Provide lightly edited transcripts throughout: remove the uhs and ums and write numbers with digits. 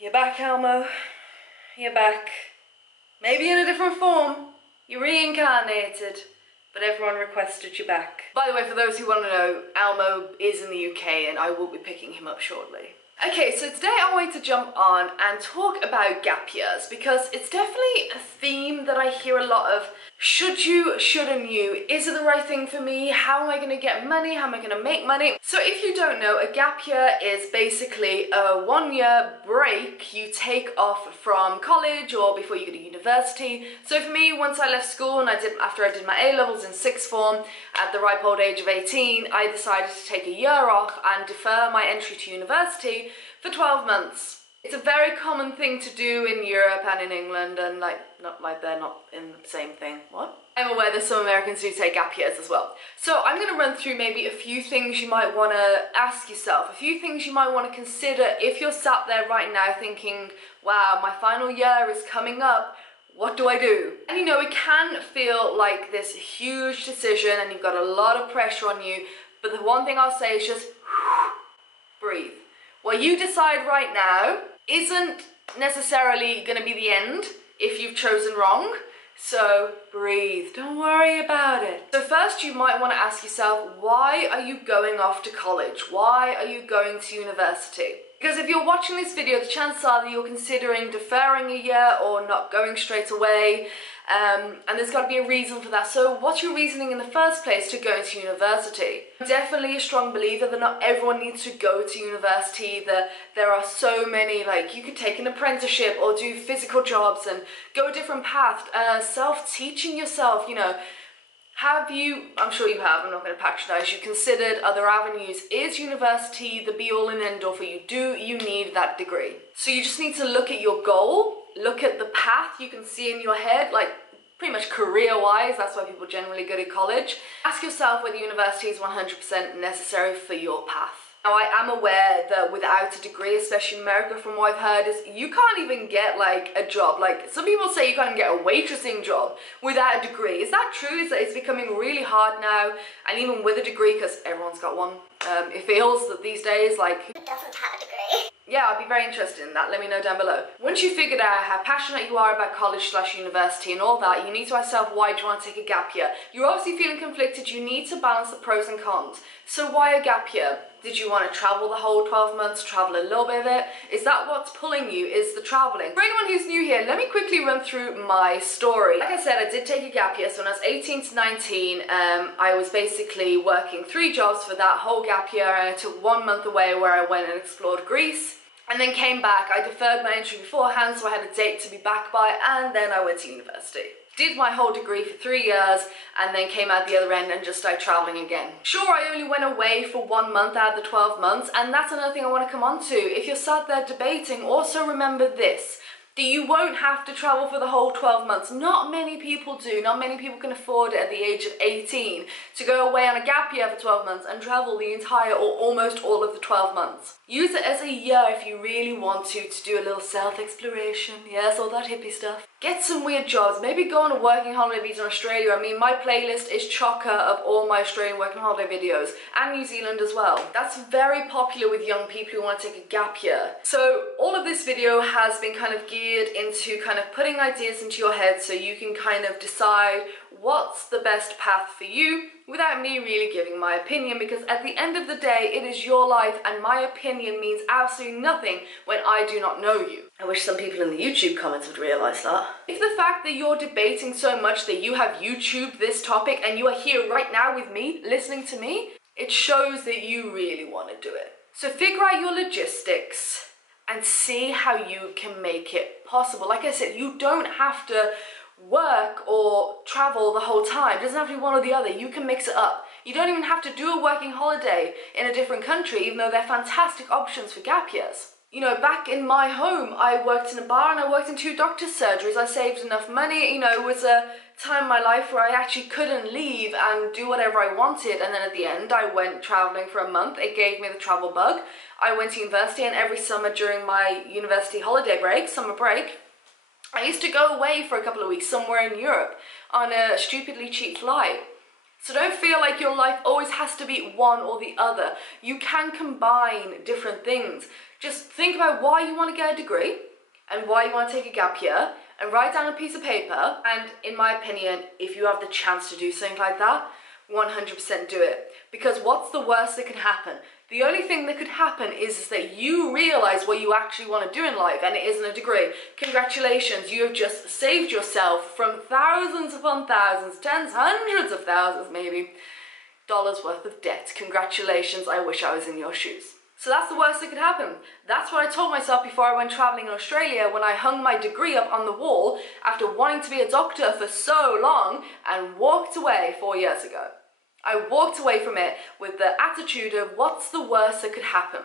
You're back, Elmo. You're back. Maybe in a different form. You reincarnated. But everyone requested you back. By the way, for those who want to know, Elmo is in the UK and I will be picking him up shortly. Okay, so today I wanted to jump on and talk about gap years because it's definitely a theme that I hear a lot of. Should you, shouldn't you? Is it the right thing for me? How am I going to get money? How am I going to make money? So if you don't know, a gap year is basically a 1 year break you take off from college or before you go to university. So for me, once I left school and after I did my A-levels in sixth form, at the ripe old age of 18, I decided to take a year off and defer my entry to university for 12 months. It's a very common thing to do in Europe and in England, and they're not in the same thing. What? I'm aware that some Americans do take gap years as well. So I'm going to run through maybe a few things you might want to ask yourself, a few things you might want to consider if you're sat there right now thinking, wow, my final year is coming up. What do I do? And you know, it can feel like this huge decision and you've got a lot of pressure on you, but the one thing I'll say is just breathe. What you decide right now isn't necessarily going to be the end if you've chosen wrong. So breathe, don't worry about it. So first you might want to ask yourself, why are you going off to college? Why are you going to university? Because if you're watching this video, the chances are that you're considering deferring a year or not going straight away, and there's got to be a reason for that. So what's your reasoning in the first place to go to university? I'm definitely a strong believer that not everyone needs to go to university, that there are so many, like you could take an apprenticeship or do physical jobs and go a different path, self-teaching yourself, you know. Have you, I'm sure you have, I'm not going to patronize you, considered other avenues? Is university the be-all and end-all for you? Do you need that degree? So you just need to look at your goal, look at the path you can see in your head, like pretty much career-wise, that's why people generally go to college. Ask yourself whether university is 100% necessary for your path. Now, I am aware that without a degree, especially in America, from what I've heard, is you can't even get like a job. Like some people say you can't get a waitressing job without a degree. Is that true? Is that it's becoming really hard now? And even with a degree, because everyone's got one, it feels that these days, like, who doesn't have a degree? Yeah, I'd be very interested in that. Let me know down below. Once you've figured out how passionate you are about college/university and all that, you need to ask yourself, why do you want to take a gap year? You're obviously feeling conflicted. You need to balance the pros and cons. So why a gap year? Did you want to travel the whole 12 months, travel a little bit of it? Is that what's pulling you, is the traveling? For anyone who's new here, let me quickly run through my story. Like I said, I did take a gap year, so when I was 18 to 19, I was basically working 3 jobs for that whole gap year, and I took 1 month away where I went and explored Greece, and then came back. I deferred my entry beforehand, so I had a date to be back by, and then I went to university. Did my whole degree for 3 years and then came out the other end and just started traveling again. Sure, I only went away for 1 month out of the 12 months, and that's another thing I want to come on to. If you're sat there debating, also remember this, that you won't have to travel for the whole 12 months. Not many people do. Not many people can afford it at the age of 18 to go away on a gap year for 12 months and travel the entire or almost all of the 12 months. Use it as a year if you really want to do a little self-exploration. Yes, all that hippie stuff. Get some weird jobs. Maybe go on a working holiday visa in Australia. I mean, my playlist is chocker of all my Australian working holiday videos, and New Zealand as well. That's very popular with young people who want to take a gap year. So all of this video has been kind of geared into kind of putting ideas into your head so you can kind of decide what's the best path for you without me really giving my opinion, because at the end of the day, it is your life and my opinion means absolutely nothing when I do not know you. I wish some people in the YouTube comments would realise that. If the fact that you're debating so much that you have YouTubed this topic and you are here right now with me, listening to me, it shows that you really want to do it. So figure out your logistics and see how you can make it possible. Like I said, you don't have to work or travel the whole time. It doesn't have to be one or the other. You can mix it up. You don't even have to do a working holiday in a different country, even though they're fantastic options for gap years. You know, back in my home, I worked in a bar and I worked in 2 doctor's surgeries. I saved enough money. You know, it was a time in my life where I actually couldn't leave and do whatever I wanted. And then at the end, I went traveling for a month. It gave me the travel bug. I went to university, and every summer during my university holiday break, summer break, I used to go away for a couple of weeks somewhere in Europe on a stupidly cheap flight. So don't feel like your life always has to be one or the other. You can combine different things. Just think about why you want to get a degree and why you want to take a gap year, and write down a piece of paper. And in my opinion, if you have the chance to do something like that, 100% do it. Because what's the worst that can happen? The only thing that could happen is that you realize what you actually want to do in life, and it isn't a degree. Congratulations, you have just saved yourself from thousands upon thousands, tens, hundreds of thousands maybe, dollars worth of debt. Congratulations, I wish I was in your shoes. So that's the worst that could happen. That's what I told myself before I went traveling in Australia, when I hung my degree up on the wall after wanting to be a doctor for so long and walked away 4 years ago. I walked away from it with the attitude of, what's the worst that could happen?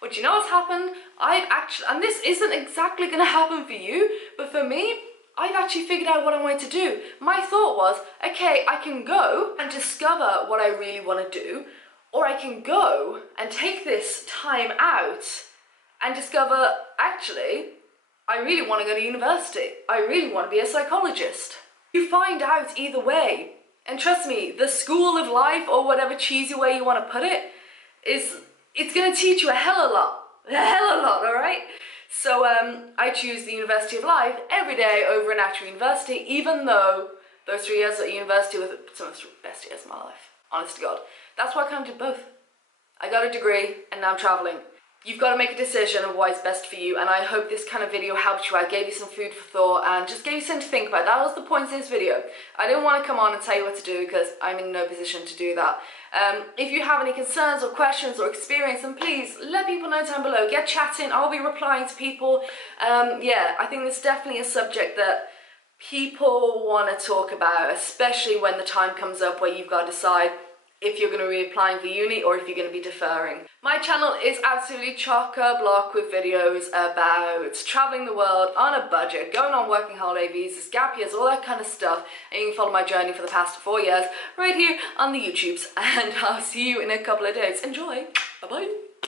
Well, do you know what's happened? And this isn't exactly going to happen for you, but for me, I've actually figured out what I wanted to do. My thought was, okay, I can go and discover what I really want to do, or I can go and take this time out and discover, actually, I really want to go to university. I really want to be a psychologist. You find out either way. And trust me, the school of life, or whatever cheesy way you want to put it, it's going to teach you a hell of a lot, all right? So I choose the University of Life every day over an actual university, even though those 3 years at university were some of the best years of my life, honest to God. That's why I kind of did both. I got a degree and now I'm traveling. You've got to make a decision of what is best for you, and I hope this kind of video helped you. I gave you some food for thought and just gave you something to think about. That was the point of this video. I didn't want to come on and tell you what to do because I'm in no position to do that. If you have any concerns or questions or experience, then please let people know down below. Get chatting, I'll be replying to people. Yeah, I think this is definitely a subject that people want to talk about, especially when the time comes up where you've got to decide if you're going to be applying for uni or if you're going to be deferring. My channel is absolutely chock-a-block with videos about traveling the world on a budget, going on working holiday visas, gap years, all that kind of stuff, and you can follow my journey for the past 4 years right here on the YouTubes, and I'll see you in a couple of days. Enjoy! Bye-bye!